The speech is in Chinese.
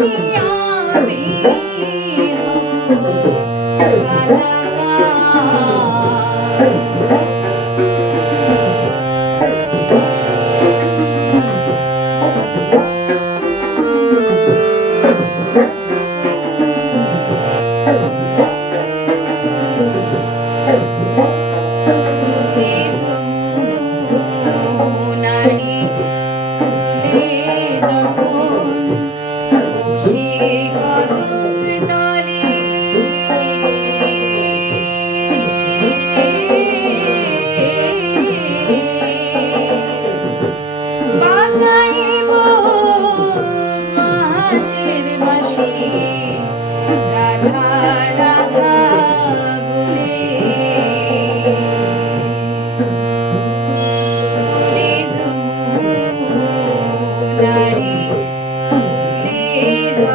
你养你